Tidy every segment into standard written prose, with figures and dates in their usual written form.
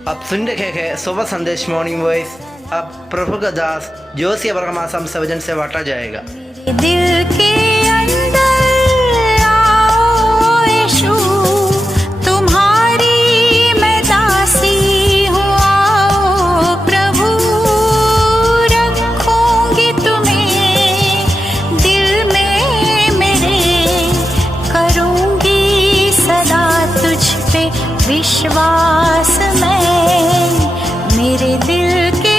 अब सुन रहे हैं सुबह संदेश मॉर्निंग वॉइस। अब प्रभु का दास जोशी वर्गमासम से वजन से बांटा जाएगा। दिल के अंदर आओ यीशु, तुम्हारी मैं दासी हूँ, आओ प्रभु, रखूंगी तुम्हें दिल में मेरे, करूंगी सदा तुझ पे विश्वास मैं, मेरे दिल के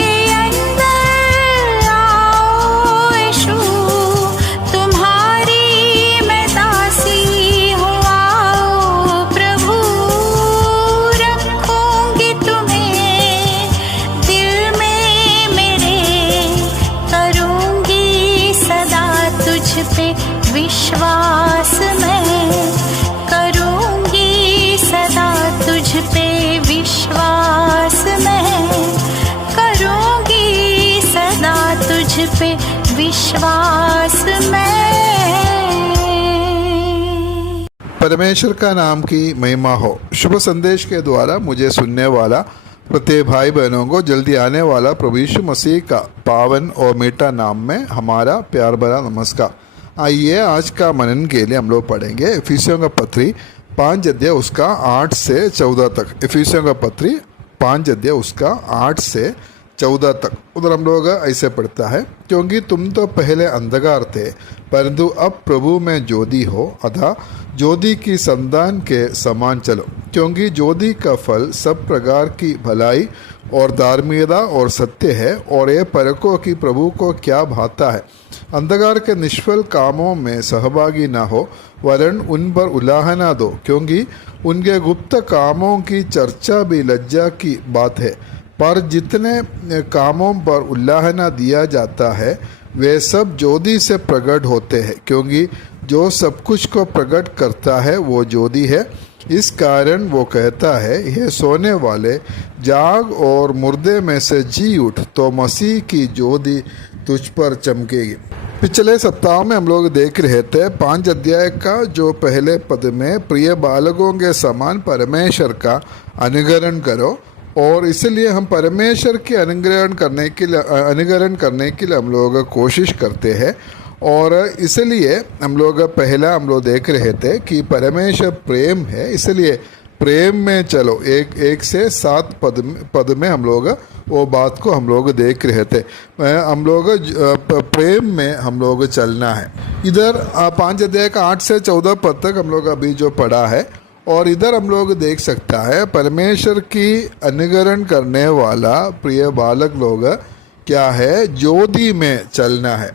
विश्वास मैं करूंगी सदा तुझ पे, विश्वास मैं करूंगी सदा तुझ पे, विश्वास मैं। परमेश्वर का नाम की महिमा हो। शुभ संदेश के द्वारा मुझे सुनने वाला प्रत्येक भाई बहनों को जल्दी आने वाला प्रभु यीशु मसीह का पावन और मीठा नाम में हमारा प्यार भरा नमस्कार। आइए आज का मनन के लिए हम लोग पढ़ेंगे इफिसियों का पत्री 5 अध्याय उसका 8 से 14 तक। इफिसियों का पत्री 5 अध्याय उसका 8 से 14 तक। उधर हम लोग ऐसे पढ़ता है, क्योंकि तुम तो पहले अंधकार थे परंतु अब प्रभु में ज्योति हो, अतः ज्योति की संतान के समान चलो, क्योंकि ज्योति का फल सब प्रकार की भलाई और धार्मिकता और सत्य है, और ये परखो कि प्रभु को क्या भाता है। अंधकार के निष्फल कामों में सहभागी न हो, वरन उन पर उलाहना दो, क्योंकि उनके गुप्त कामों की चर्चा भी लज्जा की बात है। पर जितने कामों पर उलाहना दिया जाता है वे सब ज्योति से प्रकट होते हैं, क्योंकि जो सब कुछ को प्रकट करता है वो ज्योति है। इस कारण वो कहता है, हे सोने वाले जाग और मुर्दे में से जी उठ, तो मसीह की ज्योति तुझ पर चमकेगी। पिछले सप्ताह में हम लोग देख रहे थे 5 अध्याय का जो पहले पद में, प्रिय बालकों के समान परमेश्वर का अनुकरण करो, और इसलिए हम परमेश्वर के अनुकरण करने के लिए हम लोग कोशिश करते हैं। और इसलिए हम लोग देख रहे थे कि परमेश्वर प्रेम है, इसलिए प्रेम में चलो। एक से 7 पद में हम लोग वो बात को हम लोग देख रहे थे। हम लोग प्रेम में हम लोग चलना है। इधर 5 अध्याय का 8 से 14 पद तक हम लोग अभी जो पढ़ा है, और इधर हम लोग देख सकता है परमेश्वर की अनुकरण करने वाला प्रिय बालक लोग क्या है, ज्योति में चलना है।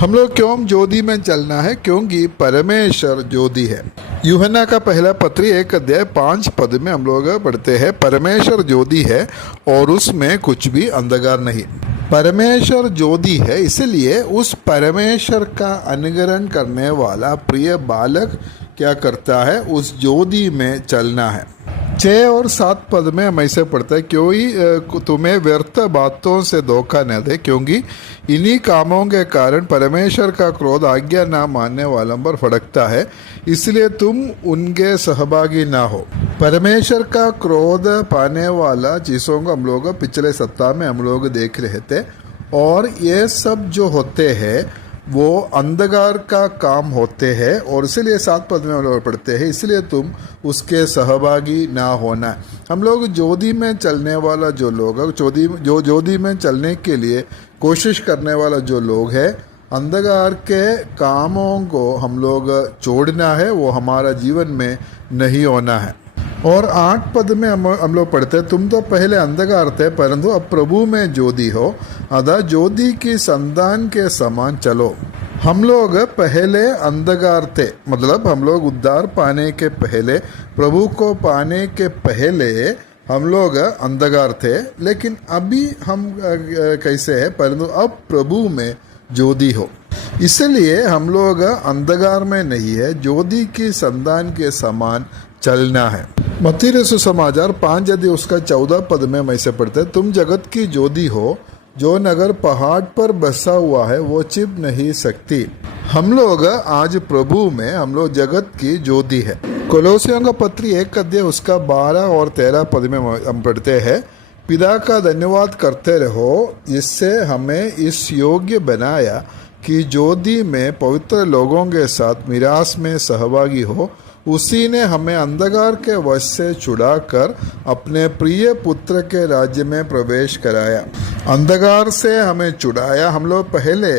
हम लोग क्यों ज्योति में चलना है? क्योंकि परमेश्वर ज्योति है। यूहन्ना का पहला पत्री 1 अध्याय 5 पद में हम लोग पढ़ते हैं, परमेश्वर ज्योति है और उसमें कुछ भी अंधकार नहीं। परमेश्वर ज्योति है, इसलिए उस परमेश्वर का अनुकरण करने वाला प्रिय बालक क्या करता है, उस ज्योति में चलना है। 6 और 7 पद में हम ऐसे पढ़ते हैं, कोई तुम्हें व्यर्थ बातों से धोखा न दे, क्योंकि इन्हीं कामों के कारण परमेश्वर का क्रोध आज्ञा ना मानने वालों पर भड़कता है, इसलिए तुम उनके सहभागी ना हो। परमेश्वर का क्रोध पाने वाला चीज़ों को हम लोग पिछले सप्ताह में हम लोग देख रहे थे, और ये सब जो होते हैं वो अंधकार का काम होते हैं, और इसलिए 7 पद में हम लोग पढ़ते हैं, इसलिए तुम उसके सहभागी ना होना। हम लोग ज्योति में चलने वाला जो लोग, ज्योति में चलने के लिए कोशिश करने वाला जो लोग है, अंधकार के कामों को हम लोग छोड़ना है, वो हमारा जीवन में नहीं होना है। और 8 पद में हम लोग पढ़ते हैं, तुम तो पहले अंधकार थे परंतु अब प्रभु में ज्योति हो, अतः ज्योति की संतान के समान चलो। हम लोग पहले अंधकार थे, मतलब हम लोग उद्धार पाने के पहले, प्रभु को पाने के पहले हम लोग अंधकार थे, लेकिन अभी हम कैसे हैं, परंतु अब प्रभु में ज्योति हो। इसलिए हम लोग अंधकार में नहीं है, ज्योति की संतान के समान चलना है। मत्ती रचित सुसमाचार 5 अध्याय उसका 14 पद में हम ऐसे पढ़ते हैं, तुम जगत की ज्योति हो, जो नगर पहाड़ पर बसा हुआ है वो छिप नहीं सकती। हम लोग आज प्रभु में हम लोग जगत की ज्योति है। कोलोसियों का पत्री 1 अध्याय उसका 12 और 13 पद में हम पढ़ते हैं, पिता का धन्यवाद करते रहो, इससे हमें इस योग्य बनाया कि ज्योति में पवित्र लोगों के साथ मिरास में सहभागी हो। उसी ने हमें अंधकार के वश से छुड़ाकर अपने प्रिय पुत्र के राज्य में प्रवेश कराया। अंधकार से हमें छुड़ाया। हम लोग पहले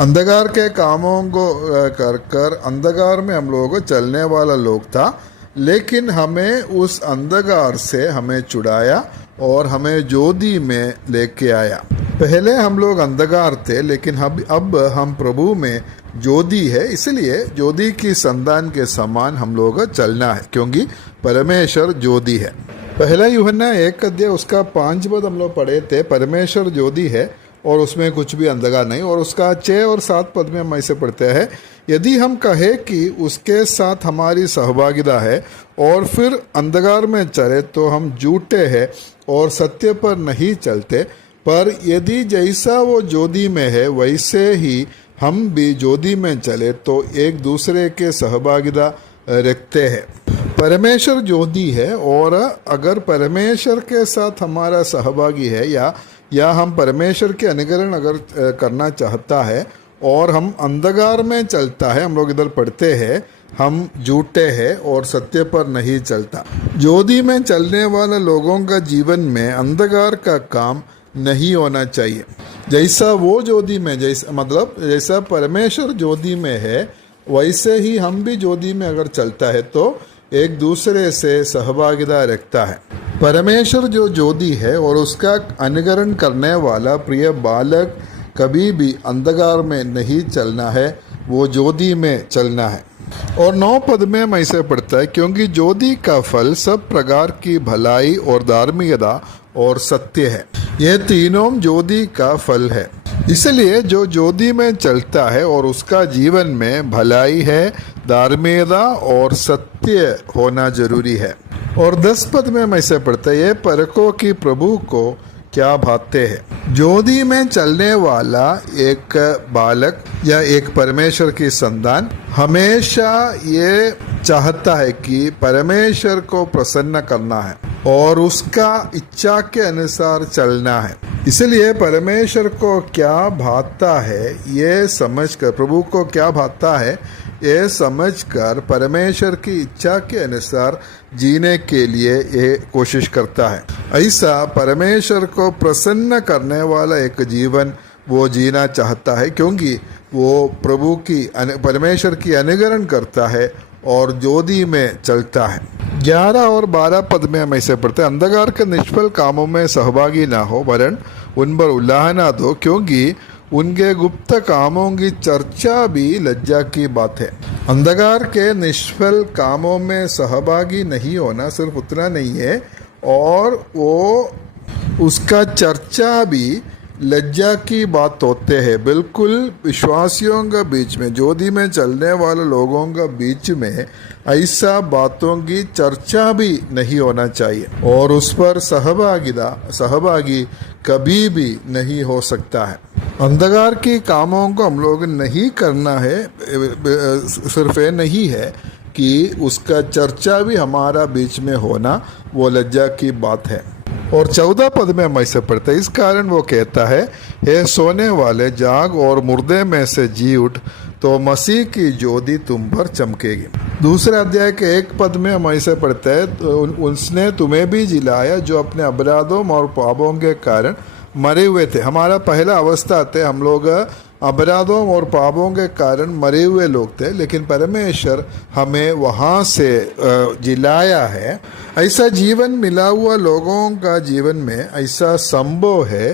अंधकार के कामों को कर अंधकार में हम लोग चलने वाला लोग था, लेकिन हमें उस अंधकार से हमें छुड़ाया और हमें ज्योति में लेके आया। पहले हम लोग अंधकार थे, लेकिन अब हम प्रभु में ज्योति है, इसलिए ज्योति की संतान के समान हम लोग चलना है, क्योंकि परमेश्वर ज्योति है। पहला यूहन्ना 1 अध्याय उसका 5 पद हम लोग पढ़े थे, परमेश्वर ज्योति है और उसमें कुछ भी अंधकार नहीं। और उसका 6 और 7 पद में हम ऐसे पढ़ते हैं, यदि हम कहें कि उसके साथ हमारी सहभागिता है और फिर अंधकार में चले तो हम झूठे हैं और सत्य पर नहीं चलते। पर यदि जैसा वो ज्योति में है वैसे ही हम भी ज्योति में चले तो एक दूसरे के सहभागिता रखते हैं। परमेश्वर ज्योति है और अगर परमेश्वर के साथ हमारा सहभागी है या हम परमेश्वर के अनुकरण अगर करना चाहता है और हम अंधकार में चलता है, हम लोग इधर पढ़ते हैं, हम झूठे हैं और सत्य पर नहीं चलता। ज्योति में चलने वाले लोगों का जीवन में अंधकार का काम नहीं होना चाहिए। जैसा वो ज्योति में जैसा परमेश्वर ज्योति में है वैसे ही हम भी ज्योति में अगर चलता है तो एक दूसरे से सहभागिता रखता है। परमेश्वर जो ज्योति है और उसका अनुकरण करने वाला प्रिय बालक कभी भी अंधकार में नहीं चलना है, वो ज्योति में चलना है। और 9 पद में हम ऐसे पढ़ता है, क्योंकि ज्योति का फल सब प्रकार की भलाई और धार्मिकता और सत्य है। ये तीनों ज्योति का फल है। इसलिए जो ज्योति में चलता है और उसका जीवन में भलाई है, धार्मिकता और सत्य होना जरूरी है। और 10 पद में हम ऐसे पढ़ते हैं, ये परखो कि प्रभु को क्या भाते हैं। ज्योति में चलने वाला एक बालक या एक परमेश्वर की संतान हमेशा ये चाहता है कि परमेश्वर को प्रसन्न करना है और उसका इच्छा के अनुसार चलना है। इसलिए परमेश्वर को क्या भाता है ये समझकर, प्रभु को क्या भाता है ये समझकर परमेश्वर की इच्छा के अनुसार जीने के लिए ये कोशिश करता है। ऐसा परमेश्वर को प्रसन्न करने वाला एक जीवन वो जीना चाहता है, क्योंकि वो प्रभु की परमेश्वर की अनुकरण करता है और ज्योति में चलता है। 11 और 12 पद में हम ऐसे पढ़ते हैं, अंधकार के निष्फल कामों में सहभागी ना हो, वरन उन पर उल्लाह ना दो, क्योंकि उनके गुप्त कामों की चर्चा भी लज्जा की बात है। अंधकार के निष्फल कामों में सहभागी नहीं होना सिर्फ उतना नहीं है, और वो उसका चर्चा भी लज्जा की बात होते हैं। बिल्कुल विश्वासियों के बीच में, ज्योति में चलने वाले लोगों के बीच में ऐसा बातों की चर्चा भी नहीं होना चाहिए और उस पर सहभागी कभी भी नहीं हो सकता है। अंधकार के कामों को हम लोग नहीं करना है, सिर्फ ये नहीं है कि उसका चर्चा भी हमारा बीच में होना वो लज्जा की बात है। और 14 पद में हम ऐसे पढ़ते हैं, इस कारण वो कहता है, हे सोने वाले जाग और मुर्दे में से जी उठ, तो मसीह की ज्योति तुम पर चमकेगी। दूसरे अध्याय के 1 पद में हम ऐसे पढ़ते हैं, तो उसने तुम्हें भी जिलाया जो अपने अपराधों और पापों के कारण मरे हुए थे। हमारा पहला अवस्था थे, हम लोग अपराधों और पापों के कारण मरे हुए लोग थे, लेकिन परमेश्वर हमें वहाँ से जिलाया है। ऐसा जीवन मिला हुआ लोगों का जीवन में ऐसा संभव है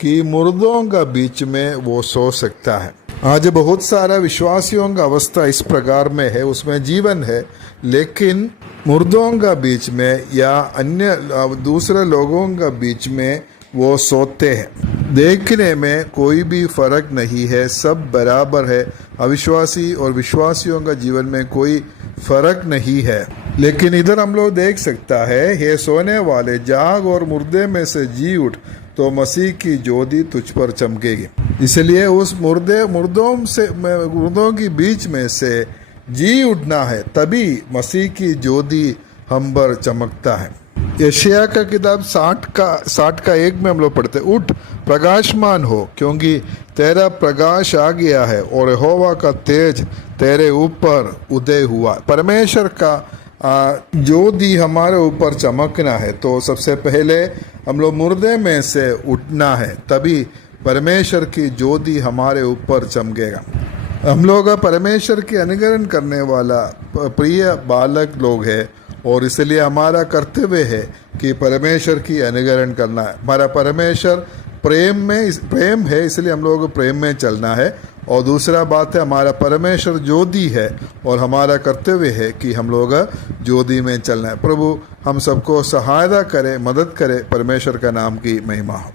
कि मुर्दों का बीच में वो सो सकता है। आज बहुत सारा विश्वासियों का अवस्था इस प्रकार में है, उसमें जीवन है, लेकिन मुर्दों का बीच में या अन्य दूसरे लोगों का बीच में वो सोते हैं। देखने में कोई भी फर्क नहीं है, सब बराबर है। अविश्वासी और विश्वासियों का जीवन में कोई फर्क नहीं है। लेकिन इधर हम लोग देख सकता है, हे सोने वाले जाग और मुर्दे में से जी उठ, तो मसीह की ज्योति तुझ पर चमकेगी। इसलिए उस मुर्दों की बीच में से जी उठना है, तभी मसीह की ज्योति हम पर चमकता है। यशायाह का किताब 60 का 1 में हम लोग पढ़ते, उठ प्रकाशमान हो, क्योंकि तेरा प्रकाश आ गया है और यहोवा का तेज तेरे ऊपर उदय हुआ। परमेश्वर का ज्योति हमारे ऊपर चमकना है, तो सबसे पहले हम लोग मुर्दे में से उठना है, तभी परमेश्वर की ज्योति हमारे ऊपर चमकेगा। हम लोग परमेश्वर के अनुकरण करने वाला प्रिय बालक लोग हैं, और इसलिए हमारा कर्तव्य है कि परमेश्वर की अनुकरण करना है। हमारा परमेश्वर प्रेम है, इसलिए हम लोगों को प्रेम में चलना है। और दूसरा बात है, हमारा परमेश्वर ज्योति है और हमारा कर्तव्य है कि हम लोग ज्योति में चलना है। प्रभु हम सबको सहायता करे, मदद करे। परमेश्वर का नाम की महिमा हो।